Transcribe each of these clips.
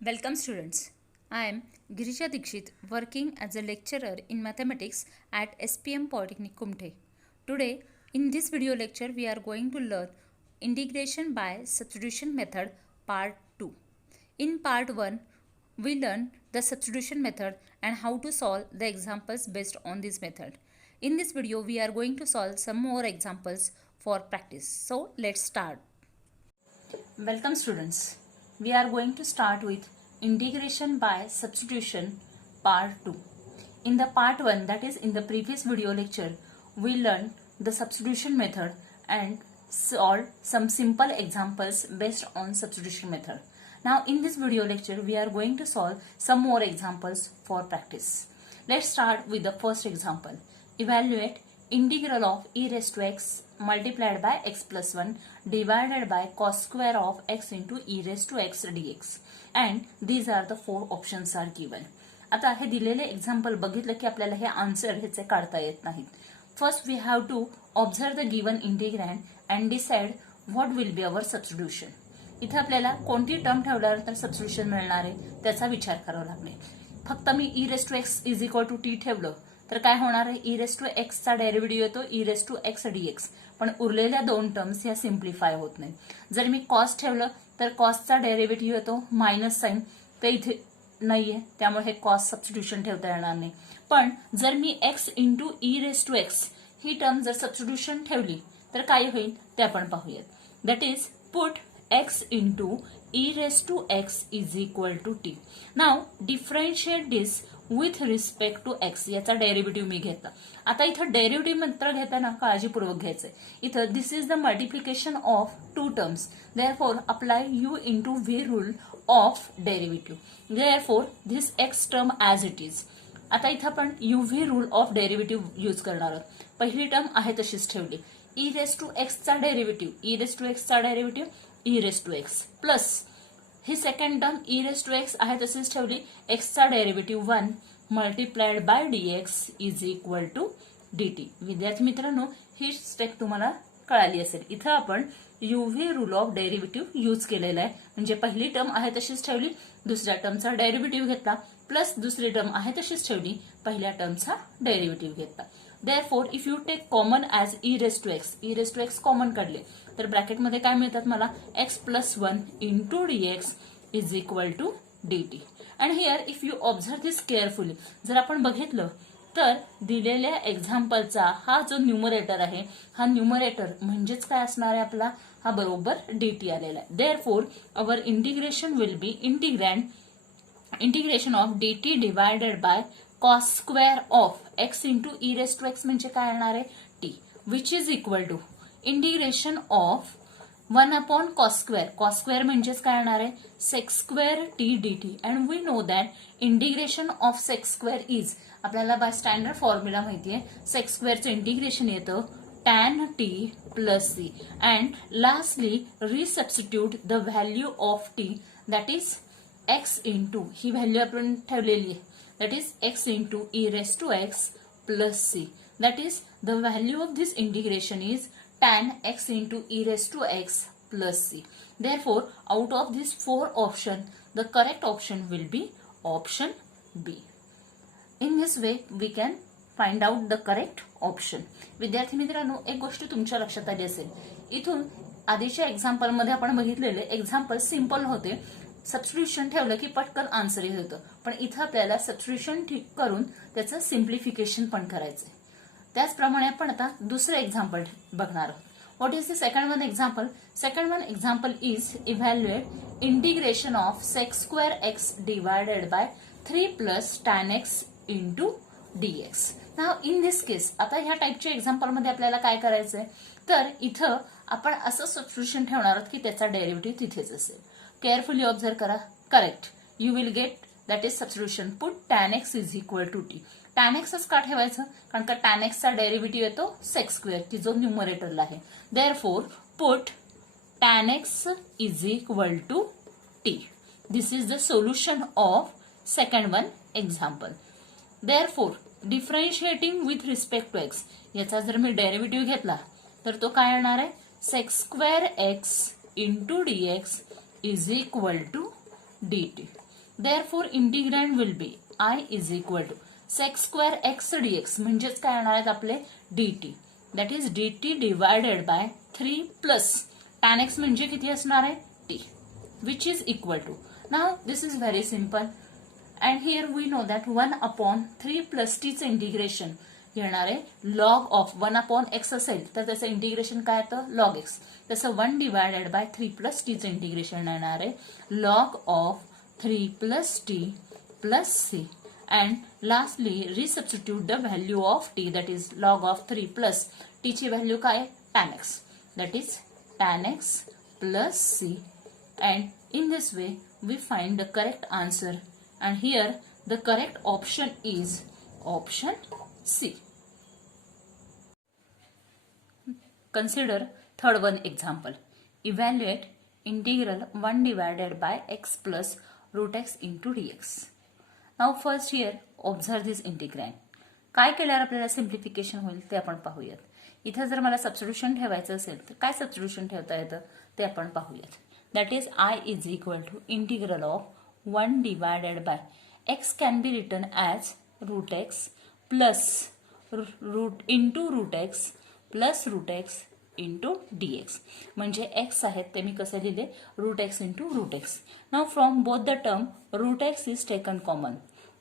Welcome students. I am Girija Dikshit working as a lecturer in mathematics at SPM Polytechnic Kumte. Today in this video lecture we are going to learn integration by substitution method part 2. In part 1 we learned the substitution method and how to solve the examples based on this method. In this video we are going to solve some more examples for practice. So let's start. Welcome students. We are going to start with integration by substitution part 2. In the part 1, that is in the previous video lecture, we learned the substitution method and solved some simple examples based on substitution method. Now in this video lecture we are going to solve some more examples for practice. Let's start with the first example. Evaluate integral of e raised to x multiplied by x plus 1 divided by cos square of x into e raised to x dx. And these are the four options are given. आता हे दिलेले example बघितलं की आपल्याला हे answer ह्याचे काढता येत नाहीत. First we have to observe the given integrand and decide what will be our substitution. इथे आपल्याला कोणती टर्म ठेवल्यानंतर सबस्टिट्यूशन मिळणार आहे त्याचा विचार करावा लागेल. फक्त मी e raise to x is equal to T ठेवलं तर काय होणार आहे, ई रेस टू एक्सचा डेरिव्हेटिव्ह येतो e raise to x dx, पण उरलेल्या दोन टर्म्स ह्या सिम्प्लिफाय होत नाही. जर मी कॉस ठेवलं तर कॉसचा डेरिव्हेटिव्ह येतो मायनस साइन, ते इथे नाहीये त्यामुळे हे कॉस सबस्टिट्यूशन ठेवता येणार नाही. पण जर मी x into e raise to x ही टर्म जर सबस्टिट्यूशन ठेवली तर काय होईल ते आपण पाहूयात. That is put x into e raise to x is equal to T. Now differentiate this with respect to x. याचा डेरिव्हेटिव्ह मी घेतला. आता इथं डेरिव्हेटिव्ह मात्र घेताना काळजीपूर्वक घ्यायचंय. इथं this is the multiplication of two terms, therefore apply u into v rule of derivative. Therefore this x term as it is. आता इथं आपण UV rule of derivative use करणार आहोत. पहिली टर्म आहे तशीच ठेवली. ई रेस टू एक्सचा derivative e raise to x plus ही second term e raise to x आहे तशीच ठेवली. एक्सचा derivative 1 multiplied by dx is equal to dt. विद्यार्थी मित्रांनो ही स्टेप तुम्हाला कळाली असेल. इथं आपण UV rule of derivative use केलेला आहे. म्हणजे पहिली टर्म आहे तशीच ठेवली, दुसऱ्या टर्मचा डेरिव्हेटिव्ह घेतला, प्लस दुसरी टर्म आहे तशीच ठेवली, पहिल्या टर्मचा डेरिव्हेटिव्ह घेतला. Therefore if you take common as e raise to x common काढले तर ब्रॅकेटमध्ये काय मिळतात मला, x plus 1 into dx is equal to dt. And here if you observe this carefully, जर आपण बघितलं तर दिलेल्या एक्झाम्पलचा हा जो न्यूमरेटर आहे, हा न्यूमरेटर म्हणजेच काय असणार आहे आपला, हा बरोबर डीटी आलेला आहे. Therefore our integration will be integration of dt divided by cos square of x into e raise to x म्हणजे काय येणार आहे t, which is equal to integration of 1 upon cos square म्हणजेच काय येणार आहे sec square t dt. And we know that integration of sec square is, आपल्याला by standard formula माहितीये, सेक स्क्वेअरचं इंटिग्रेशन येतं tan t plus C. And lastly resubstitute the value of T, that is x into, ही value आपण ठेवलेली आहे, that is x into e raised to x plus c. That is the value of this integration is tan x into e raised to x plus c. Therefore, out of these four options, the correct option will be option B. In this way, we can find out the correct option. विद्यार्थी मित्रांनो एक गोष्ट तुमच्या लक्षात आली असेल, इथून आधीच्या एक्झाम्पल मध्ये आपण बघितलेले एक्झाम्पल सिंपल होते. सबस्टिट्यूशन ठेवलं की पटकन आन्सर येत होतं, पण इथं आपल्याला सबस्टिट्यूशन ठीक करून त्याचं सिम्प्लिफिकेशन पण करायचंय. त्याचप्रमाणे आपण आता दुसरं एक्झाम्पल बघणार आहोत. What is the second one example? Second one example is evaluate integration of sec square x divided by 3 plus tan x into dx. Now in this case आता ह्या टाईपच्या एक्झाम्पलमध्ये आपल्याला काय करायचंय, तर इथं आपण असं सबस्टिट्यूशन ठेवणार आहोत की त्याचा डेरिव्हेटिव्ह तिथेच असेल. केअरफुली ऑब्झर्व करा. Correct, you will get that is substitution put tan x is equal to T. Tan एक्सच का ठेवायचं, कारण का टॅन एक्सचा डेरिव्हेटिव्ह येतो सेक स्क्वेअर की जो न्यूमरेटरला आहे. Therefore put tan x is equal to t. This is the solution of second one example. Therefore differentiating with respect to x, याचा जर मी डेरिव्हेटिव्ह घेतला तर तो काय येणार आहे sec square x into dx is equal to dt. Therefore integrand will be I is equal to sec square x dx म्हणजेच काय येणार आहेत आपले dt. That is dt divided by 3 plus tan x म्हणजे किती असणार आहे t, which is equal to. Now this is very simple and here we know that 1/3 plus t चं इंटिग्रेशन येणार आहे लॉग ऑफ 1/x असेल तर त्याचं इंटिग्रेशन काय येतं लॉग एक्स. तसं 1 डिवायडेड बाय 3 प्लस टी चं इंटिग्रेशन येणार आहे log of 3 plus t plus c, and lastly resubstitute the value of t, that is log of 3 plus t ची value काय tan x, that is tan x plus c, and in this way we find the correct answer, and here the correct option is option C. Consider third one example. Evaluate integral 1 divided by x plus root x into dx. Now first here observe this integrand. काय केल्यावर आपल्याला simplification होईल ते आपण पाहूयात. इथे जर मला सबस्टिट्यूशन ठेवायचं असेल तर काय सबस्टिट्यूशन ठेवता येतं ते आपण पाहूयात. That is I is equal to integral of 1 divided by x can be written as root x plus root into root x plus root x into dx. म्हणजे x आहेत ते मी कसं लिहिले root x into root x. Now from both the term root x is taken common.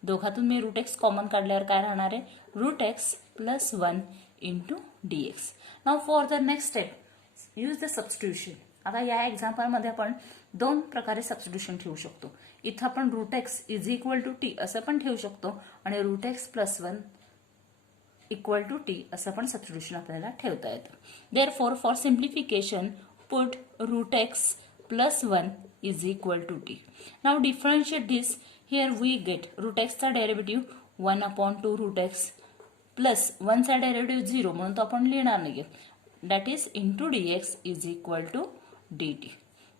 दोघातून मी root x common काढल्यावर काय राहणार आहे root x plus 1 into dx. Now for the next step use the substitution. आता या एक्झाम्पलमध्ये आपण दोन प्रकारे सबस्टिट्यूशन ठेवू शकतो. इथं आपण root x is equal to T असं पण ठेवू शकतो आणि root x plus 1 equal to T असं पण सबस्टिट्यूशन आपल्याला ठेवता येतं. Therefore for simplification put root x plus 1 is equal to T. Now differentiate this. Here we get root एक्सचा डेरिव्हेटिव्ह 1/2 रूट एक्स प्लस 1चा डेरिव्हेटिव्ह 0 म्हणून तो आपण लिहिणार नाहीये. That is into dx is equal to dt.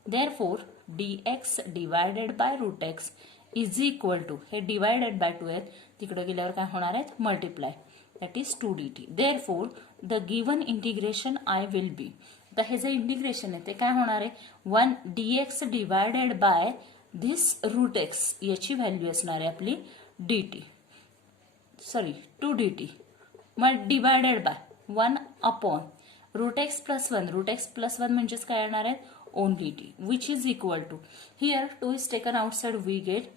Therefore dx divided by root x is equal to हे divided by 2 आहेत तिकडे गेल्यावर काय होणार आहेत multiply. That is 2dt. Therefore, the given integration I will be. तर हे जे इंटिग्रेशन आहे ते काय होणार आहे 1 dx divided by this root x याची व्हॅल्यू असणार आहे आपली dt. सॉरी 2dt मग divided by 1 root x plus 1. Root x plus 1 म्हणजेच काय येणार आहे only t which is equal to. Here 2 is taken outside we get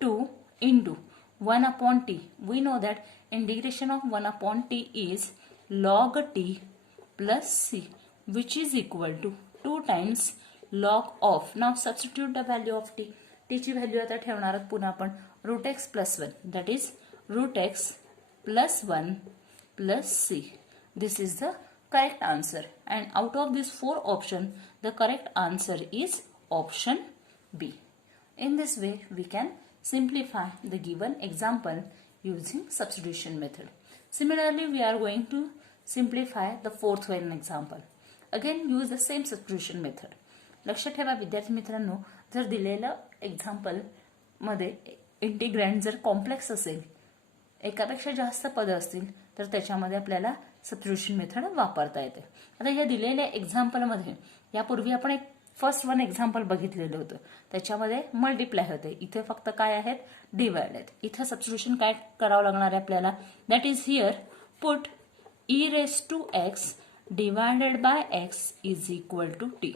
2 into 1/t. We know that integration of 1/t is log t plus c, which is equal to 2 times log of. Now substitute the value of t. t ची value आता ठेवणार आहोत पुन्हा आपण root x plus 1. That is root x plus 1 plus c. This is the correct answer, and out of these 4 options the correct answer is option B. In this way we can simplify the given example using substitution method. Similarly, we are going to simplify the fourth one example. Again, use the same substitution method. लक्षात ठेवा विद्यार्थी मित्रांनो, जर दिलेलं example मध्ये integrand जर complex असेल, एकापेक्षा जास्त पद असतील तर त्याच्यामध्ये आपल्याला सबस्टिट्यूशन मेथड वापरता येते. आता या दिलेल्या एक्झाम्पलमध्ये यापूर्वी आपण एक फर्स्ट वन एक्झाम्पल बघितलेलं होतं त्याच्यामध्ये मल्टिप्लाय होते. इथे फक्त काय आहेत डिवाइड आहेत. इथे सबस्टिट्यूशन काय करावं लागणार आहे आपल्याला that is here put e raise to x divided by x is equal to T.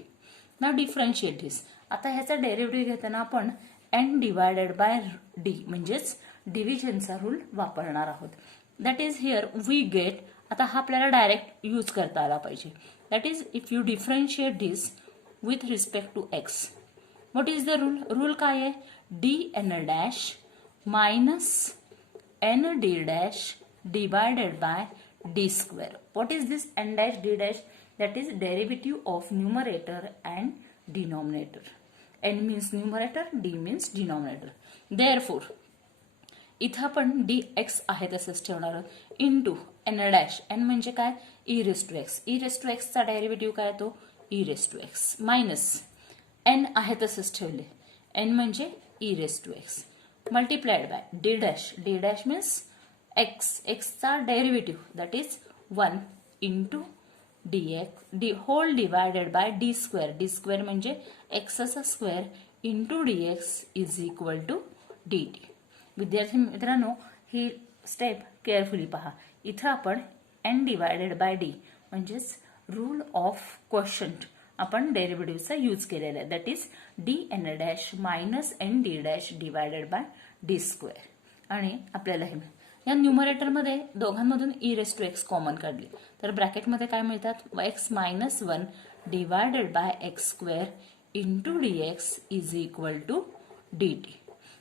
Now differentiate this. आता ह्याचा डेरिव्हेटिव्ह घेताना आपण n डिवायडेड बाय d म्हणजेच डिव्हिजनचा रूल वापरणार आहोत. That is here we get. आता हा आपल्याला डायरेक्ट यूज करता आला पाहिजे. That is if you differentiate this with respect to x. What is the rule? Rule काय आहे dn dash minus n d dash divided by d square. What is this n dash d dash? That is derivative of numerator and denominator. n means numerator, d means denominator. Therefore, इथं आपण dx आहे तसंच ठेवणार आहोत into n dash. n म्हणजे काय e raise to x. e raise to x चा derivative काय तो e raise to x minus n आहे तसंच ठेवले. n म्हणजे e raise to x multiplied by D dash. D dash means x. एक्सचा derivative that is 1 into D whole divided by D square. D square म्हणजे एक्सचा square into dx is equal to dt. विद्यार्थी मित्रांनो, ही step carefully पहा. इथं आपण n divided by d म्हणजेच रूल ऑफ क्वोशंट आपण डेरिव्हेटिव्हचा यूज केलेला आहे. That is dn dash minus N D dash divided by D square. आणि आपल्याला हे या न्यूमरेटरमध्ये दोघांमधून e raise to x common काढली तर ब्रॅकेटमध्ये काय मिळतात, x minus 1 divided by x square into D x is equal to D T.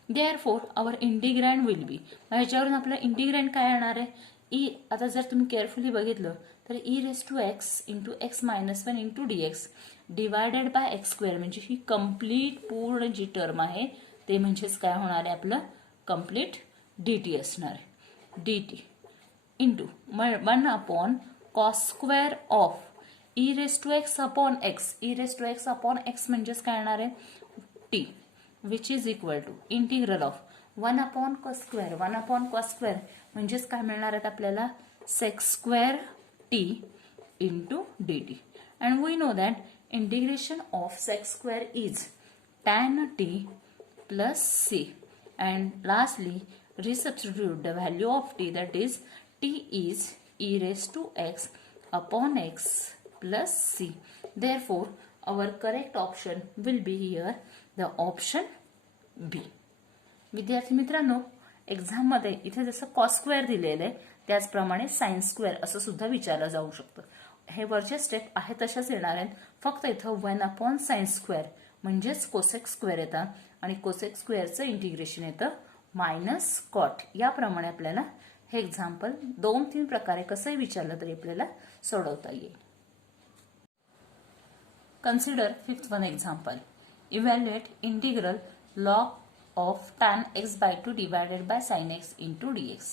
Therefore our integrand will be. ह्याच्यावरून आपलं इंटिग्रँड काय येणार आहे, ई. आता जर तुम्ही केअरफुली बघितलं तर e raise to x into x minus 1 into D x divided by x square म्हणजे ही कम्प्लीट पूर्ण जी टर्म आहे ते म्हणजेच काय होणार आहे, आपलं कम्प्लीट डी टी असणार आहे. D t into 1 upon cos square of e raise to x upon x. E raise to x upon x म्हणजेच काय येणार आहे, t, which is equal to integral of 1 upon cos square. 1 upon cos square म्हणजेच काय मिळणार आहेत आपल्याला, sec square t into d t. And we know that integration of sec square is tan t plus c. And lastly, resubstitute the value of t, that is t is e raised to x upon x plus c. Therefore, our correct option will be here the option B. विद्यार्थी मित्रांनो, exam मध्ये इथे जसं cos square दिलेलं आहे त्याचप्रमाणे sine square असं सुद्धा विचारलं जाऊ शकतं. हे वरचे स्टेप आहे तशाच येणार आहेत, फक्त इथं 1 अपॉन साइन स्क्वेअर म्हणजेच कोसेक स्क्वेअर येतात आणि कोसेक स्क्वेअरचं इंटिग्रेशन येतं मायनस कॉट. याप्रमाणे आपल्याला हे एक्झाम्पल 2-3 प्रकारे कसंही विचारलं तरी आपल्याला सोडवता येईल. Consider fifth one example. Evaluate integral log of tan x by 2 divided by sin x into dx.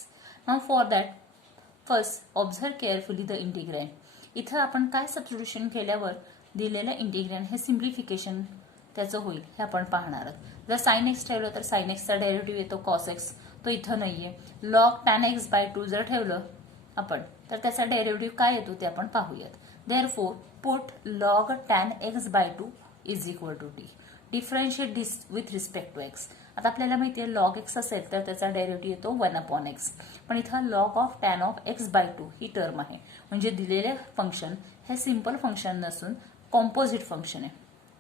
Now for that, first observe carefully the integrand. इथं आपण काय सबस्टिट्यूशन केल्यावर दिलेलं इंटिग्रँड हे सिम्प्लिफिकेशन त्याचं होईल हे आपण पाहणार आहोत. जर साइन एक्स ठेवलं तर साइन एक्सचा डेरिव्हेटिव्ह येतो कॉस एक्स, तो इथं नाहीये. लॉग टॅन एक्स बाय 2 जर ठेवलं आपण तर त्याचा डेरिव्हेटिव्ह काय येतो ते आपण पाहूयात. Therefore put log tan x by 2 is equal to t. Differentiate this with respect to x. आता आपल्याला माहिती आहे लॉग एक्स असेल तर त्याचा डेरिव्हेटिव्ह येतो 1 अपॉन एक्स, पण इथं log of tan of x by 2 ही टर्म आहे. म्हणजे दिलेले फंक्शन हे सिंपल फंक्शन नसून कॉम्पोजिट फंक्शन आहे.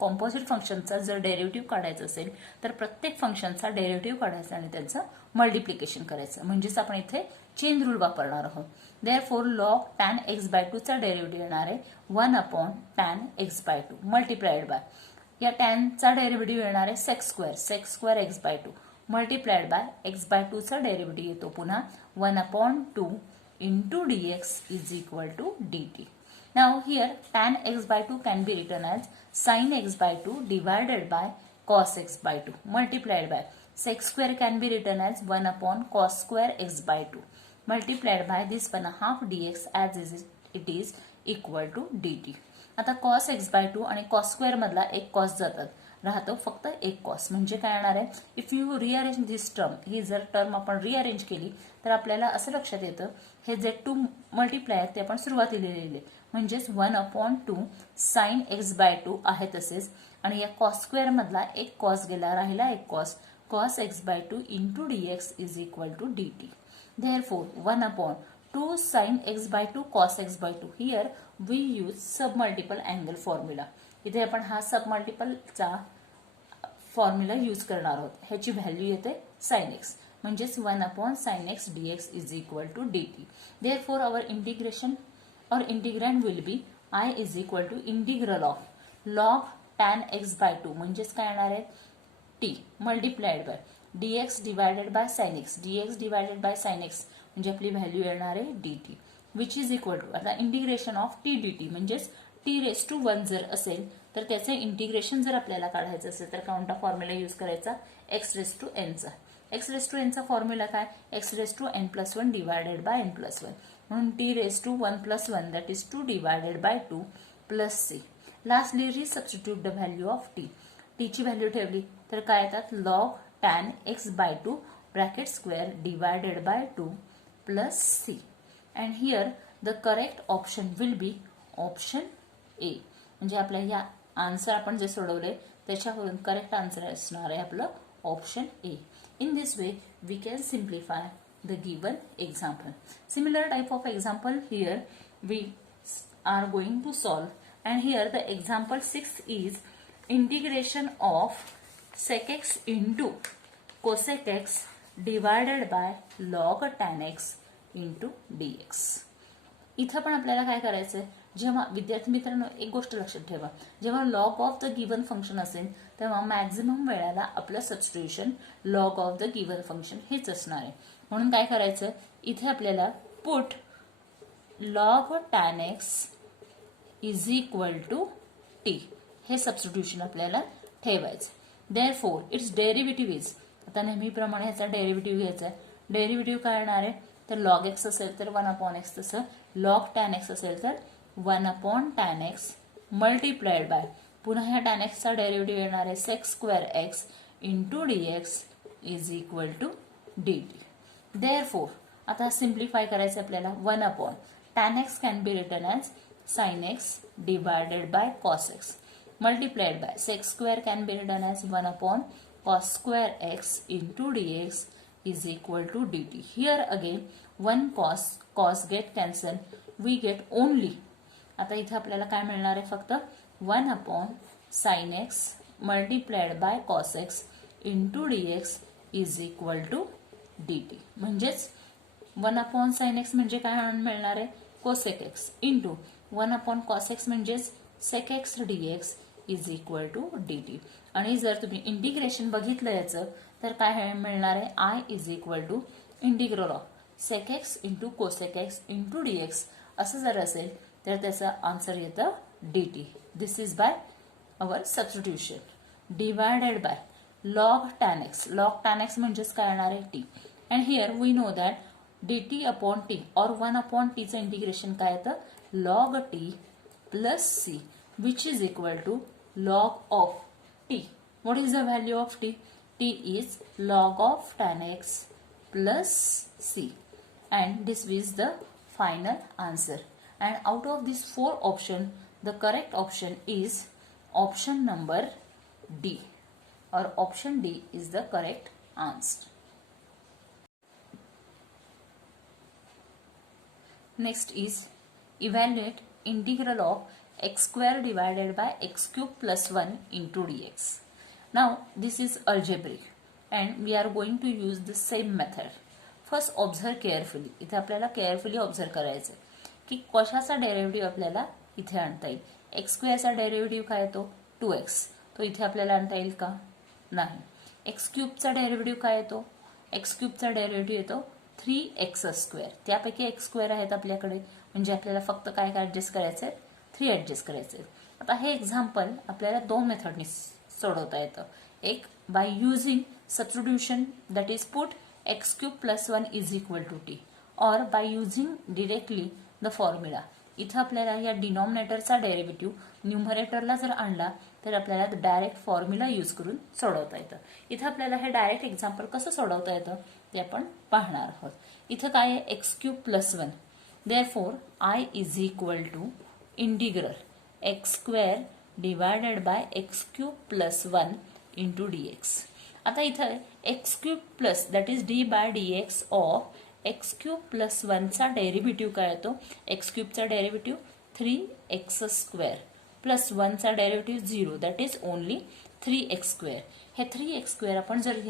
कॉम्पोजिट फंक्शनचा जर डेरिव्हेटिव्ह काढायचं असेल तर प्रत्येक फंक्शनचा डेरिव्हेटिव्ह काढायचा आणि त्याचं मल्टिप्लिकेशन करायचं, म्हणजेच आपण इथे चेन रूल वापरणार आहोत. Therefore log tan x by 2 चा डेरिव्हेटिव्ह येणार आहे 1 upon tan x by 2 multiplied by या टॅनचा डेरिव्हेटिव्ह येणार आहे sec square x by 2 multiplied by x by 2 चा डेरिव्हेटिव्ह येतो पुन्हा 1 upon 2 into dx is equal to D t. Now here tan x by 2 can be written as sin x by 2 divided by cos x by 2 multiplied by sec square can be written as 1 upon cos square x by 2 multiplied by this 1/2 dx as it is equal to dt. आता cos x by 2 आणि cos square मधला एक cos जातात, राहतो फक्त एक cos. म्हणजे काय येणार आहे, if you rearrange this term, ही जर टर्म आपण रिअरेंज केली तर आपल्याला असं लक्षात येतं हे जे 2 मल्टिप्लाय आहेत ते आपण सुरुवातीला लिहिले म्हणजेच 1 अपॉन 2 साइन एक्स बाय 2 आहे तसेच, आणि या कॉस स्क्वेअर मधला एक कॉस गेला, राहिला एक cos, cos x by 2 into dx is equal to D T. Therefore 1 upon 2 sine x by 2 cos x by 2. Here we use sub multiple angle formula. इथे आपण हा सब मल्टिपलचा फॉर्म्युला यूज करणार आहोत. ह्याची व्हॅल्यू येते साइन एक्स म्हणजेच 1 upon sine x dx is equal to D T. Therefore our integration और integrand will be I is equal to integral of log tan x by 2 म्हणजेच काय येणार आहे T multiplied by dx divided by sine x. dx divided by sine x म्हणजे आपली value येणार आहे dt which is equal to, आता integration of T dt म्हणजेच टी रेस टू 1 जर असेल तर त्याचे इंटिग्रेशन जर आपल्याला काढायचं असेल तर कोणता फॉर्म्युला यूज करायचा, एक्स रेस टू एन चा. एक्स रेस टू एनचा फॉर्म्युला काय, x raise to N plus 1 divided by N plus 1 म्हणून T raise to 1 plus 1 that is 2 divided by 2 plus C. Lastly resubstitute the value of T. टीची value ठेवली तर काय येतात log tan x by 2 bracket square divided by 2 plus C. And here the correct option will be option A. म्हणजे आपल्या या answer आपण जे सोडवले त्याच्यावरून करेक्ट आन्सर असणार आहे आपलं option A. In this way we can simplify the given example. Similar type of example here we are going to solve, and here the example 6 is integration of sec x into cosec x divided by log tan x into dx. इथं पण आपल्याला काय करायचं आहे, जेव्हा विद्यार्थी मित्रांनो एक गोष्ट लक्षात ठेवा, जेव्हा log of the given function असेल तेव्हा मॅक्झिमम वेळेला आपलं substitution log of the given function हेच असणार आहे. म्हणून काय करायचं, इथे आपल्याला put log tan x is equal to t हे सबस्टिट्यूशन आपल्याला ठेवायचं. देअरफॉर इट्स डेरिव्हेटिव्ह इज, आता नेहमीप्रमाणे ह्याचा डेरिव्हेटिव्ह घ्यायचा आहे. डेरिव्हेटिव्ह काय येणार आहे, तर लॉग एक्स असेल तर 1/x, तसं लॉग टॅन एक्स असेल तर 1/tan x मल्टिप्लाइड बाय, पुन्हा ह्या टॅन एक्सचा डेरिव्हेटिव्ह येणार आहे sec square x into dx is equal to dt. Therefore आता सिम्प्लिफाय करायचं आपल्याला, 1/tan x can be written as sin x divided by cos x multiplied by sec square can be written as 1/cos square x into dx is equal to dt. Here again one cos get cancel, we get only, आता इथे आपल्याला काय मिळणार आहे, फक्त 1/sin x multiplied bye cos x into dx is equal to dt. म्हणजेच 1/sin x म्हणजे काय मिळणार आहे, cosec x into 1/cos x म्हणजेच sec x dx is equal to dt. आणि जर तुम्ही इंटिग्रेशन बघितलं याचं तर काय मिळणार आहे, I is equal to integral of sec x into cosec x into dx असं जर असेल तर त्याचं आन्सर येतं dt. This is by our substitution divided by log tan x. Log tan x म्हणजेच काय येणार आहे, t. And here we know that dt upon t और 1/t चं इंटिग्रेशन काय येतं, log t plus c which is equal to log of t. What is the value of t? T is log of tan x plus c, and this is the final answer. And out of these 4 options, the correct option is option number D, or option D is the correct answer. Next is evaluate integral of x square divided by x cube plus 1 into dx. Now this is algebraic and we are going to use the same method. First observe carefully. इथे आपल्याला carefully observe करायचं की कशाचा derivative आपल्याला इथे आणता येईल. x स्क्वेअरचा derivative काय येतो, 2x, तो इथे आपल्याला आणता येईल का, नाही. x क्यूबचा डेरिव्हेटिव्ह काय येतो, x क्यूबचा डेरिव्हेटिव्ह येतो 3x स्क्वेअर. त्यापैकी x स्क्वेअर आहेत आपल्याकडे, म्हणजे आपल्याला फक्त काय ऍडजस्ट करायचं आहे, 3 ऍडजस्ट करायचे. आता हे एक्झाम्पल आपल्याला 2 मेथडनी सोडवता येतं. एक by using substitution, that is put x cube plus 1 is equal to T, और by using directly the formula. इथं आपल्याला या डिनॉमिनेटरचा डेरिव्हेटिव्ह न्यूमरेटरला जर आणला तर आपल्याला डायरेक्ट फॉर्म्युला यूज करून सोडवता येतं. इथं आपल्याला हे डायरेक्ट एक्झाम्पल कसं सोडवता येतं ते आपण पाहणार आहोत. इथं काय आहे, x cube plus 1, therefore I is equal to integral x square divided by x cube plus 1 into dx. आता इथं x cube plus that is d by dx of x cube plus 1 चा डेरिव्हेटिव्ह काय येतो, x क्यूबचा derivative 3x square plus 1 चा derivative 0, that is only 3x square. हे 3x square आपण जर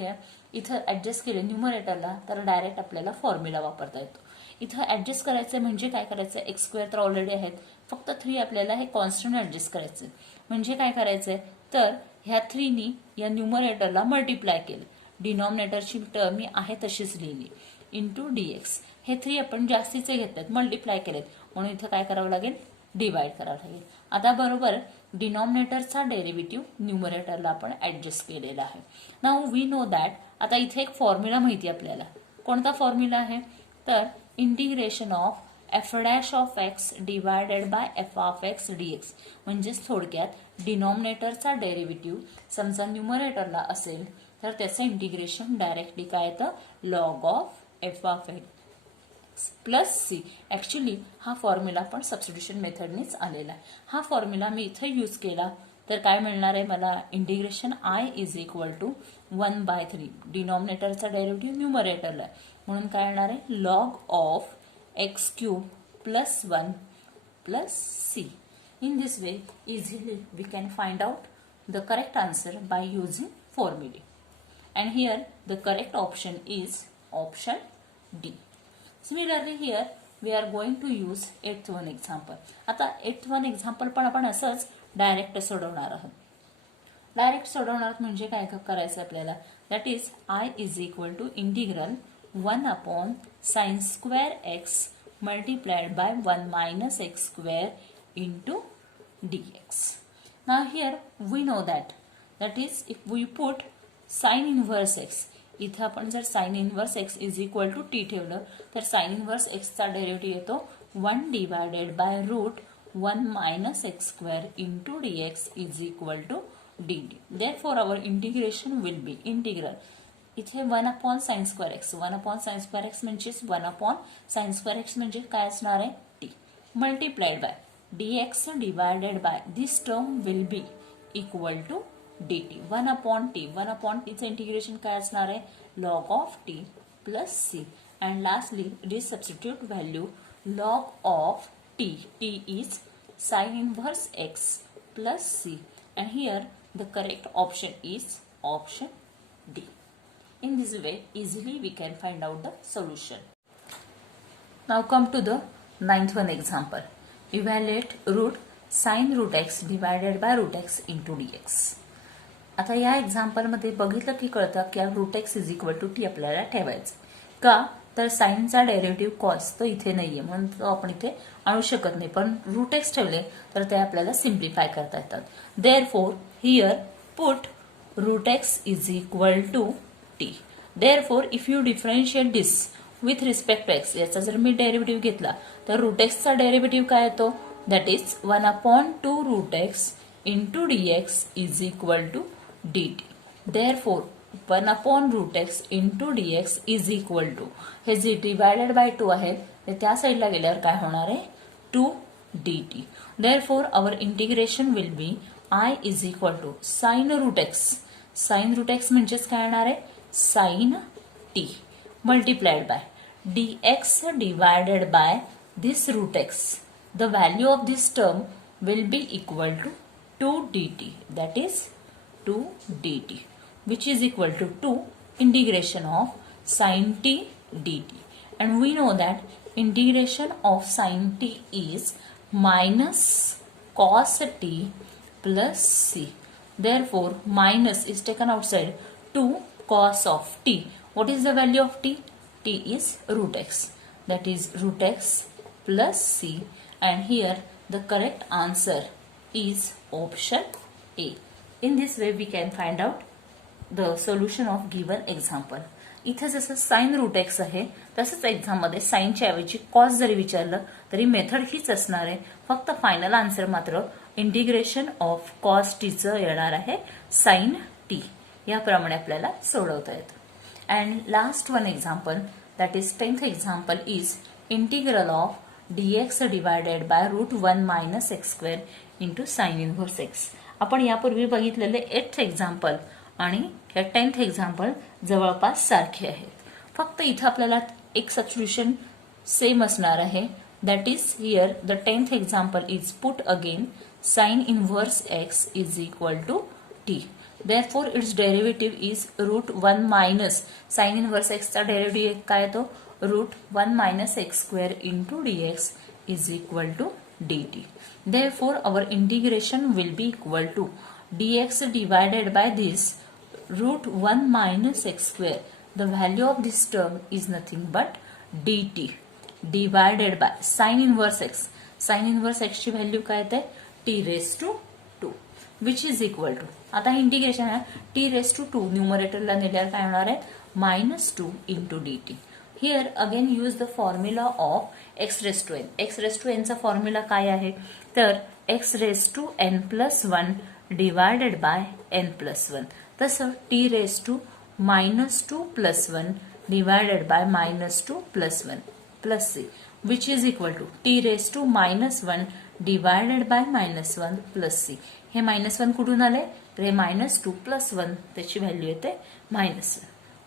इथं ऍडजस्ट केले न्यूमरेटरला तर डायरेक्ट आपल्याला फॉर्म्युला वापरता येतो. इथं ऍडजस्ट करायचं म्हणजे काय करायचं, एक्स स्क्वेअर तर ऑलरेडी आहेत, फक्त 3 आपल्याला हे कॉन्स्टंट ऍडजस्ट करायचं. म्हणजे काय करायचंय, तर ह्या 3नी या न्यूमरेटरला मल्टिप्लाय केलं, डिनॉमिनेटरची टर्म मी आहे तशीच लिहिली, इंटू dx. हे 3 आपण जास्तीचे घेतलेत, मल्टिप्लाय केलेत, म्हणून इथं काय करावं लागेल, डिवाइड करावं लागेल. आता बरोबर डिनॉमिनेटरचा डेरिव्हेटिव्ह न्यूमरेटरला आपण ऍडजस्ट केलेला आहे. नाउ वी नो दॅट, आता इथे एक फॉर्म्युला माहिती आपल्याला. कोणता फॉर्म्युला आहे, तर integration of f dash of x divided by f of x dx. म्हणजेच थोडक्यात डिनॉमिनेटरचा डेरिव्हेटिव्ह समजा न्यूमरेटरला असेल तर त्याचं इंटिग्रेशन डायरेक्टली काय येतं, log of f of x plus c. Actually हा फॉर्म्युला पण सबस्टिट्यूशन मेथडनेच आलेला आहे. हा फॉर्म्युला मी इथे यूज केला तर काय मिळणार आहे मला, integration I is equal to 1/3. डिनॉमिनेटरचा डेरिव्हेटिव्ह न्यूमरेटरला आहे, म्हणून काय येणार आहे, log of x cube plus 1 plus C. In this way, easily we can find out the correct answer by using formulae. And here the correct option is option D. Similarly here we are going to use 8th one example. आता 8th one example पण आपण असंच direct सोडवणार आहोत. Direct सोडवणार म्हणजे काय करायचं आपल्याला, that is I is equal to integral 1/sin² x multiplied by 1 minus x square into dx. Now here we know that is if we put sin inverse x, इथे आपण जर sin inverse x is equal to t ठेवलं तर sin inverse x चा derivative येतो 1 divided by root 1 minus x square into dx is equal to dt. Therefore our integration will be integral, इथे 1/sin² x, 1/sin² x म्हणजेच 1/sin² x म्हणजे काय असणार आहे, t multiplied by dx divided by this term will be equal to dt. 1/t, 1/t चे integration काय असणार आहे, log of t plus c. And lastly it is substitute value log of t. T is sin inverse x plus c. And here the correct option is option D. In this way easily we can find out the solution. Now come to the 9th one example. Evaluate root sin root x divided by root x into dx. आता या एक्झाम्पलमध्ये बघितलं की कळतं की root x is equal to t आपल्याला ठेवायचं. का तर साईनचा डेरिव्हेटिव्ह कॉस तो इथे नाहीये म्हणून तो आपण इथे आणू शकत नाही, पण रूट एक्स ठेवले तर ते आपल्याला सिम्प्लिफाय करता येतात. Therefore here put root x is equal to t. Therefore if you differentiate this with respect to x, याचा जर मी डेरिव्हेटिव्ह घेतला तर रूट एक्सचा डेरिव्हेटिव्ह काय येतो, that is 1/2 root x into dx is equal to dt. Therefore 1 root x into dx is equal to, हे जे divided by 2 आहे ते त्या साईडला गेल्यावर काय होणार आहे, 2 dt. Therefore our integration will be I is equal to sin root x. sin root x म्हणजेच काय येणार आहे, sin t multiplied by dx divided by this root x. The value of this term will be equal to 2 dt. That is 2 dt, which is equal to 2 integration of sin t dt. And we know that integration of sin t is minus cos t plus c. Therefore minus is taken outside, 2 cos of t. What is the value of t? T is root x, that is root x plus c. And here the correct answer is option A. In this way we can find out the solution of given example. इथे जसं sign route x आहे तसंच exam मध्ये साइनच्या ऐवजी cos जरी विचारलं तरी method हीच असणार आहे, फक्त फायनल आन्सर मात्र इंटिग्रेशन ऑफ कॉस टीचं येणार आहे साइन टी. याप्रमाणे आपल्याला सोडवता येतं. And last one example, that is 10th example, is integral of dx divided by √1 minus x square into sine inverse x. आपण यापूर्वी बघितलेले 8th एक्झाम्पल आणि या 10th एक्झाम्पल जवळपास सारखे आहेत, फक्त इथं आपल्याला एक सबस्टिट्यूशन सेम असणार आहे. That is here the 10th example is put again sine inverse x is equal to t. Therefore it's derivative is √1 minus sine inverse एक्सचा डेरिव्हेटिव्ह काय येतो, √1 minus x square into dx is equal to dt. Therefore our integration will be equal to dx divided by this √1 minus x square. The value of this term is nothing but dt divided by sin inverse x. sin inverse x ची value काय येते, t raised to 2, which is equal to, आता integration आहे t raised to 2 न्यूमरेटरला नेल्यावर काय होणार आहे, -2 into dt. Here again use the formula of x raised to n. x raised to n चा फॉर्म्युला काय आहे, तर x raised to n plus 1 divided by n plus 1. तसं t raised to -2 plus 1 divided by -2 plus 1 plus c, which is equal to t raised to -1 divided by -1 plus c. हे -1 कुठून आले तर हे -2 प्लस 1 त्याची व्हॅल्यू येते -1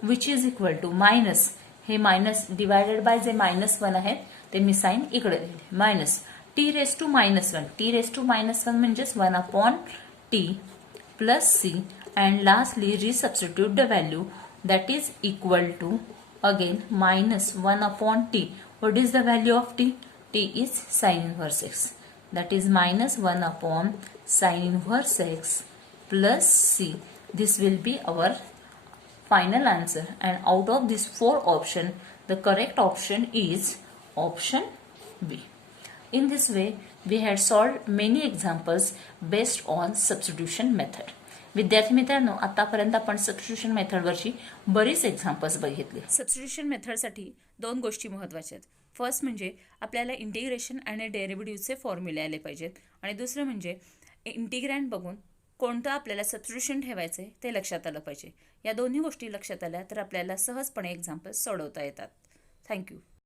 which is equal to minus हे minus divided by जे -1 आहेत ते मी साइन इकडे दिले minus t raise to -1. T raise to -1 म्हणजेच 1/t plus c and lastly resubstitute the value that is equal to again -1/t. What is the value of t? T is sin inverse x. That is -1 sin inverse x plus c. This will be our final answer, and out of these 4 options the correct option is option B. In this way we had solved many examples based on substitution method. विद्यार्थी मित्रांनो, आतापर्यंत आपण substitution मेथडवरची बरीच examples बघितली. Substitution मेथडसाठी 2 गोष्टी महत्त्वाच्या आहेत. First म्हणजे आपल्याला इंटिग्रेशन आणि डेरिव्हेटिव्हचे फॉर्म्युले आले पाहिजेत आणि दुसरं म्हणजे इंटिग्रँड बघून कोणतं आपल्याला सबस्टिट्यूशन ठेवायचं आहे ते लक्षात आलं पाहिजे. या दोन्ही गोष्टी लक्षात आल्या तर आपल्याला सहजपणे एक्झाम्पल्स सोडवता येतात. थँक्यू.